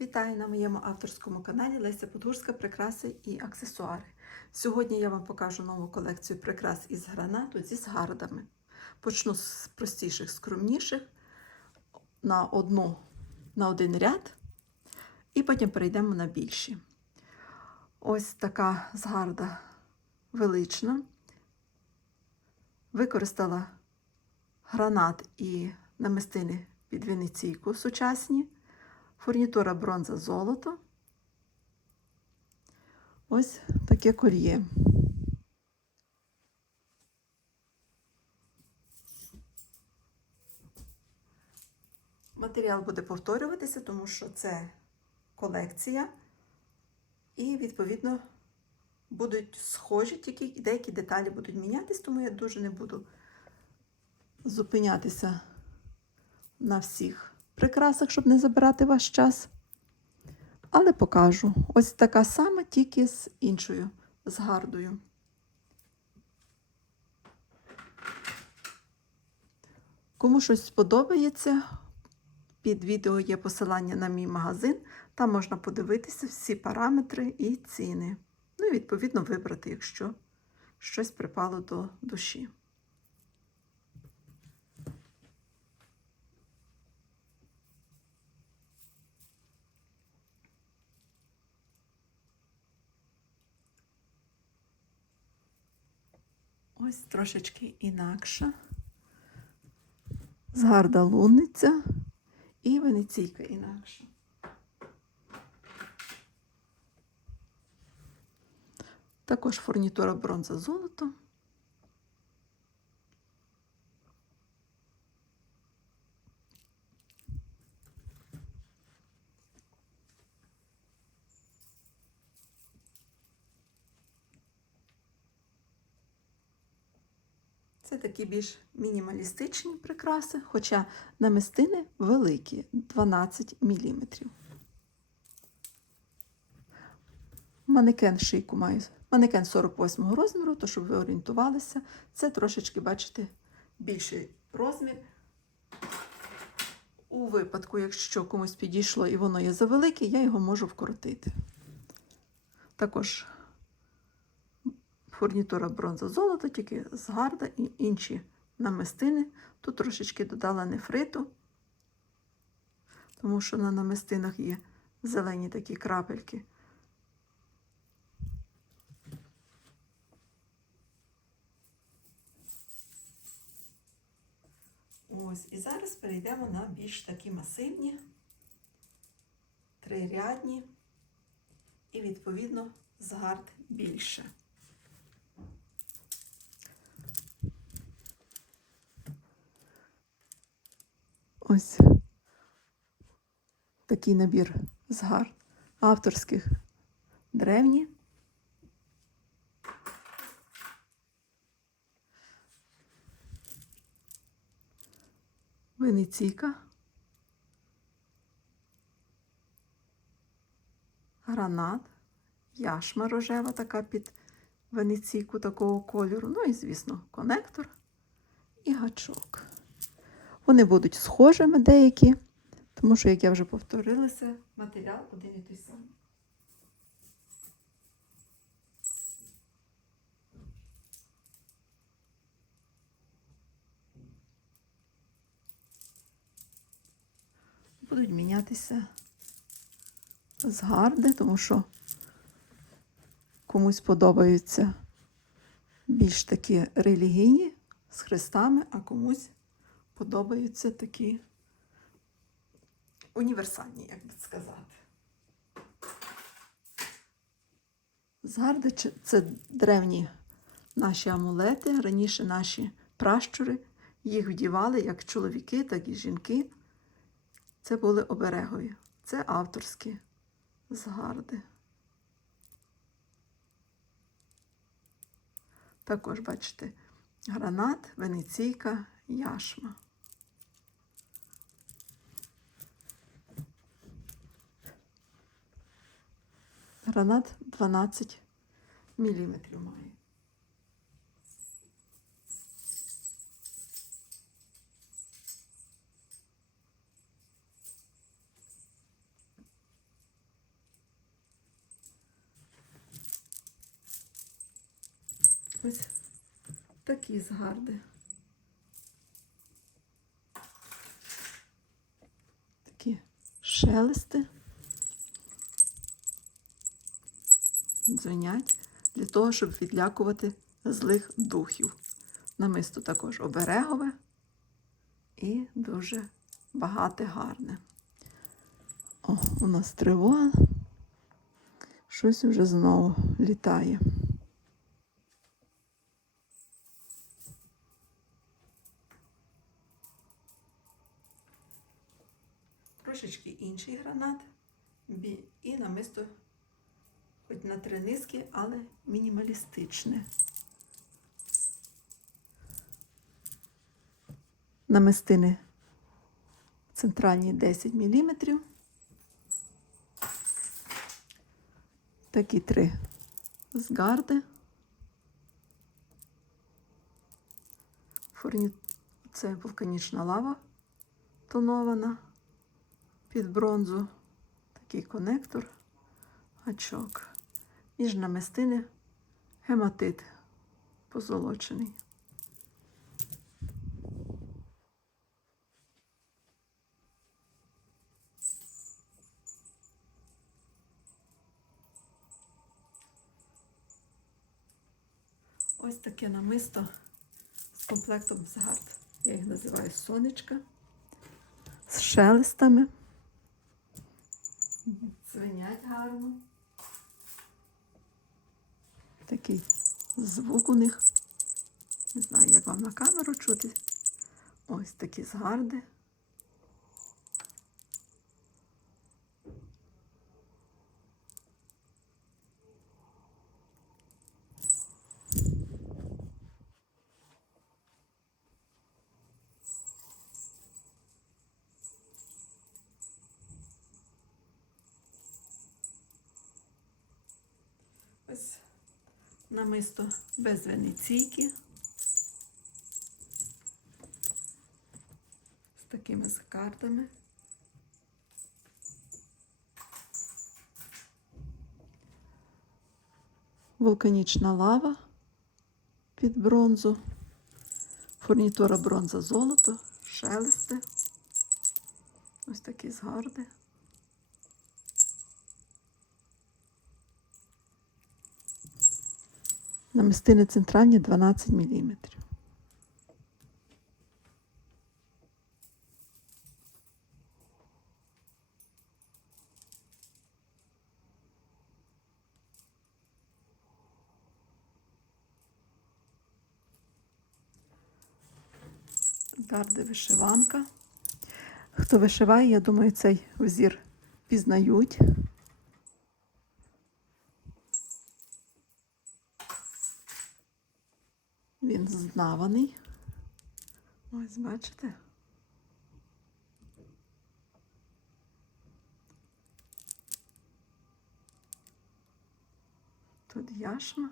Вітаю на моєму авторському каналі Леся Подгурська Прикраси і аксесуари. Сьогодні я вам покажу нову колекцію прикрас із гранату зі згардами. Почну з простіших, скромніших на, одну, на один ряд, і потім перейдемо на більші. Ось така згарда велична. Використала гранат і намистини під венеційку сучасні. Фурнітура бронза золото. Ось таке кольє. Матеріал буде повторюватися, тому що це колекція, і, відповідно, будуть схожі, тільки деякі деталі будуть мінятись, тому я дуже не буду зупинятися на всіх прикрасах, щоб не забирати ваш час. Але покажу. Ось така сама, тільки з іншою, з гардою. Кому щось сподобається, під відео є посилання на мій магазин. Там можна подивитися всі параметри і ціни. Ну і відповідно вибрати, якщо щось припало до душі. Ось трошечки інакша. Згарда лунниця і венеційка інакша. Також фурнітура бронза золото. Це такі більш мінімалістичні прикраси, хоча намистини великі 12 мм. Манекен шийку маю. Манекен 48 розміру, то щоб ви орієнтувалися, це трошечки, бачите, більший розмір. У випадку, якщо комусь підійшло і воно є завелике, я його можу вкоротити. Також фурнітура бронза золото, тільки згарда і інші намистини. Тут трошечки додала нефриту, тому що на намистинах є зелені такі крапельки. Ось, і зараз перейдемо на більш такі масивні, трирядні і, відповідно, згард більше. Ось такий набір згар авторських древні. Венеційка. Гранат, яшма рожева така під венеційку такого кольору. Ну і, звісно, конектор і гачок. Вони будуть схожими деякі, тому що, як я вже повторилася, матеріал один і той самий. Будуть мінятися згарди, тому що комусь подобаються більш такі релігійні з хрестами, а комусь подобаються такі універсальні, як би сказати. Згарди це древні наші амулети. Раніше наші пращури їх вдівали як чоловіки, так і жінки. Це були оберегові. Це авторські згарди. Також, бачите, гранат, венеційка, яшма. гранат 12 мм має. Ось такі згарди. Такі шелести. Дзвенять для того, щоб відлякувати злих духів. Намисто також оберегове і дуже багате, гарне. О, у нас тривога. Щось вже знову літає. Трошечки інший гранат. І намисто на три низки, але мінімалістичне. Намистини центральні 10 мм. Такі три згарди. Фурні... Це вулканічна лава тонована під бронзу. Такий конектор, гачок. Між намистини гематит позолочений. Ось таке намисто з комплектом згард. Я їх називаю сонечка. З шелестами. Свинять гарно. Такий звук у них. Не знаю, як вам на камеру чути. Ось такі згарди. Ось намисто без венеційки. З такими картами. Вулканічна лава під бронзу. Фурнітура бронза золото, шелести. Ось такі згарди. Намистини центральні 12 мм. Гарди вишиванка. Хто вишиває, я думаю, цей узір пізнають. Він. Ось, бачите? Тут яшма,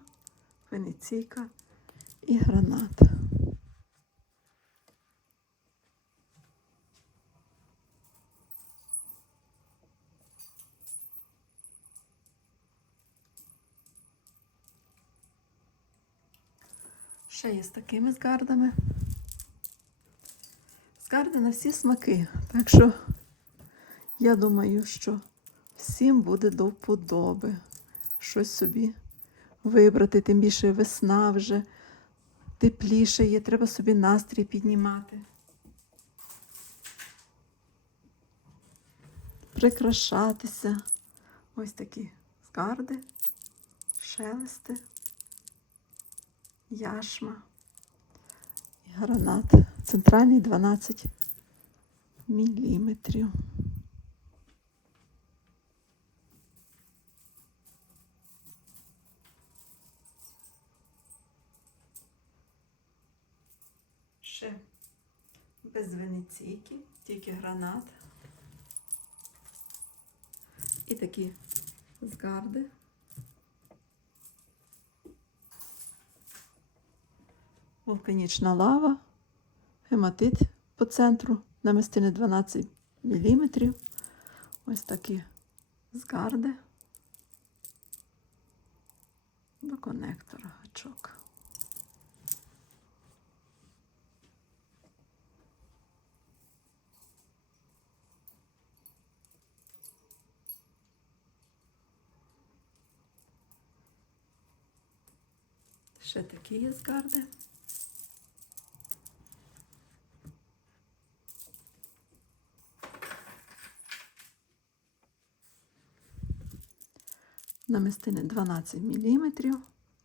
венеційка і гранат. Ще є з такими згардами. Згарди на всі смаки. Так що я думаю, що всім буде до вподоби щось собі вибрати. Тим більше весна вже тепліше є, треба собі настрій піднімати. Прикрашатися. Ось такі згарди, шелести яшма і гранат. Центральний 12 міліметрів. Ще без венеційки, тільки гранат. І такі згарди. вулканічна лава, гематит по центру, на намистини 12 мм. Ось такі згарди до конектора гачок. Ще такі є згарди. Намистини 12 мм,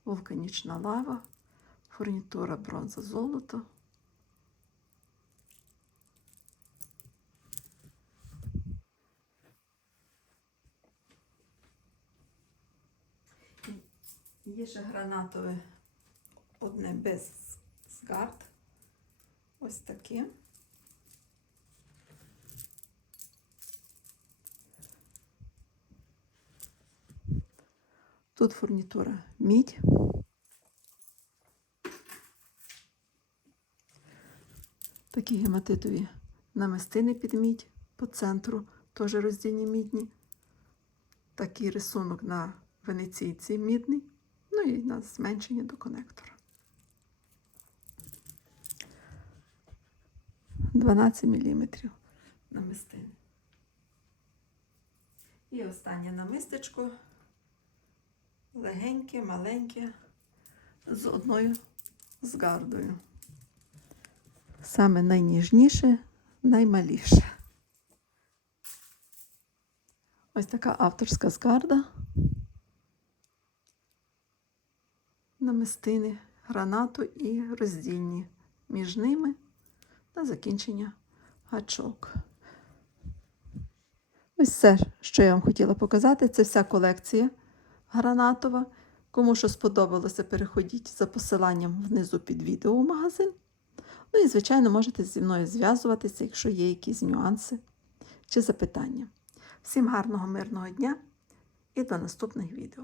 вулканічна лава, фурнітура бронза золото. Є ще гранатове одне без згард. Ось таке. Тут фурнітура мідь. Такі гематитові намистини під мідь по центру, теж роздільні мідні. Такий рисунок на венеційці мідний, ну і на зменшення до конектора. 12 мм намистини. І останнє намистечко легеньке, маленьке, з одною згардою. Саме найніжніше, наймаліше. Ось така авторська згарда. Намистини гранату і роздільні між ними на закінчення гачок. Ось все, що я вам хотіла показати, це вся колекція гранатова. Кому що сподобалося, переходіть за посиланням внизу під відео в магазин. Ну і, звичайно, можете зі мною зв'язуватися, якщо є якісь нюанси чи запитання. Всім гарного, мирного дня і до наступних відео.